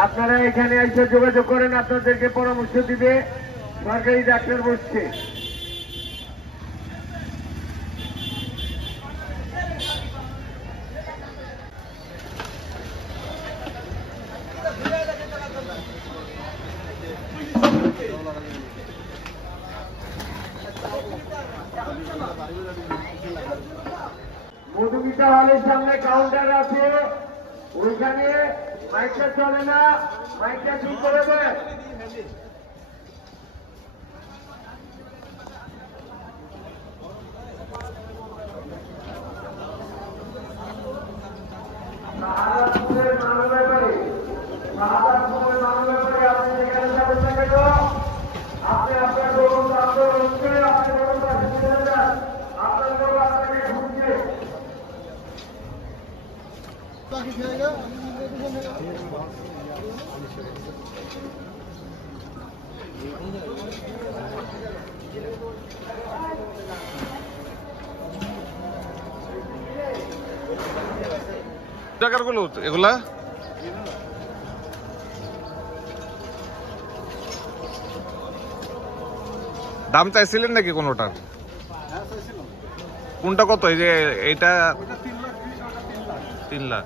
আপনারা এখানে এসে যোগাযোগ করেন, আপনাদেরকে পরামর্শ দিবে সরকারি ডাক্তার বসছে। মধুমিতা হলের সামনে কাউন্টার আছে, ওইখানে মাইকটা চলে না, মাইকটা ঠিক করে দেয়। আপনি আপনার বলুন, আপনার আপনি বলুন, আপনার লোক আপনাকে ঢুকছে। টাকার গুলো এগুলা দাম চাইছিলেন নাকি কোনোটার? কোনটা কত? এই যে এইটা 3 লাখ।